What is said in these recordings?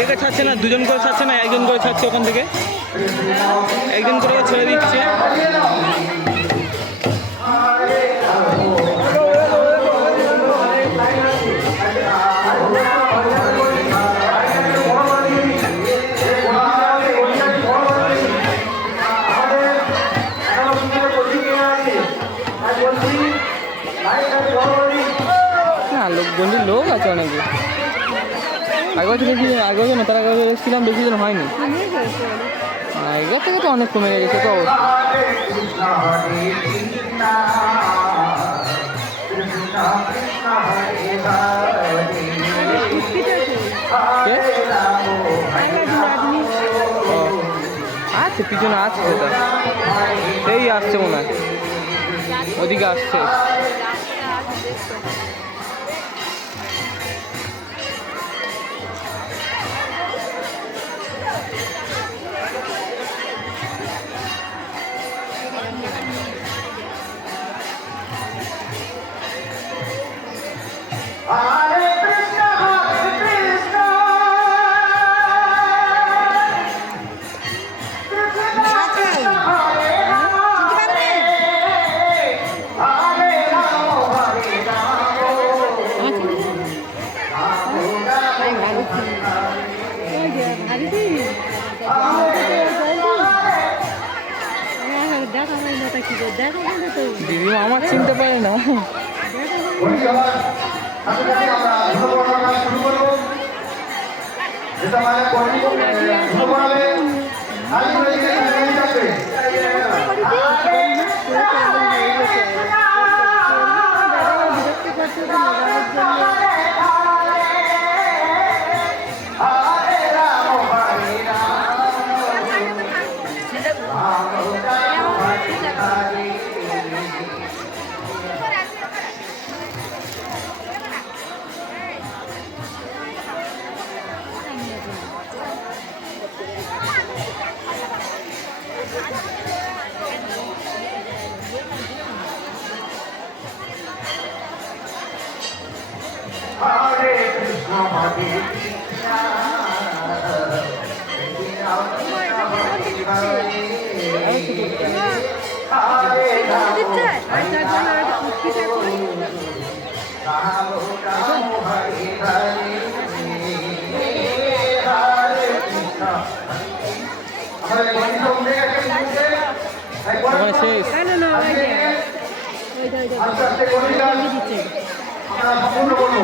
দেখে ছাড়ছে না, দুজন করে ছাড়ছে না, একজন করে ছাড়ছে ওখান থেকে। একজন করে ছেড়ে দিচ্ছে। না লোক আছে অনেকে। আগে বছর বেশি আগে বছর না, তার আগে এসেছিলাম, বেশি দিন হয়নি। আগের থেকে তো অনেক কমে গেছে তো আছে, পিছনে আছে সেটা। এই আসছে মনে হয়। ওদিকে আসছে। দেখা হয় না তা কি করে? দেখা হয় তো। দিদিমা আমার চিনতে পারে না। শুরু ওখানে শেষ আস্তে আস্তে আমরা সম্পূর্ণ করব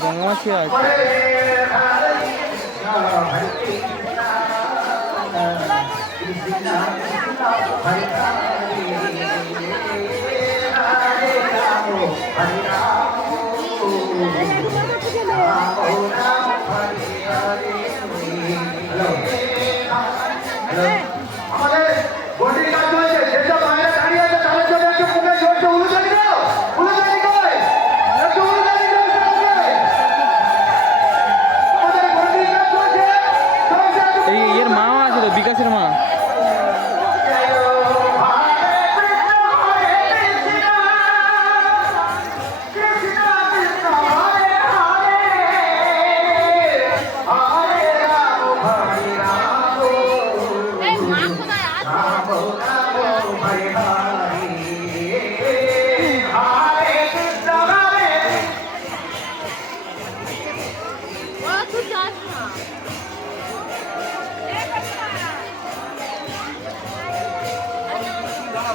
两碗起来。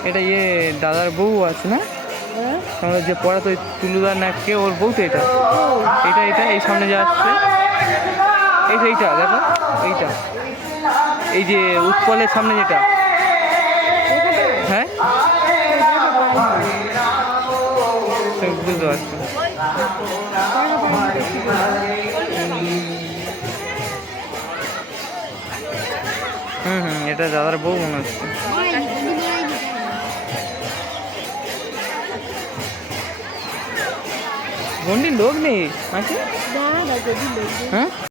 এটা ইয়ে দাদার বউ আছে না? আমরা যে পড়া তো তুলুদার না কে, ওর বউ তো এটা। এটা এটা, এই সামনে যে আসছে। এই যে এইটা, দেখো, এইটা। এই যে উৎপলের সামনে যেটা। হ্যাঁ? বুঝতে পারছি হুম হুম এটা দাদার বউ মনে হচ্ছে। গন্ডির লোক নেই নাকি? হ্যাঁ?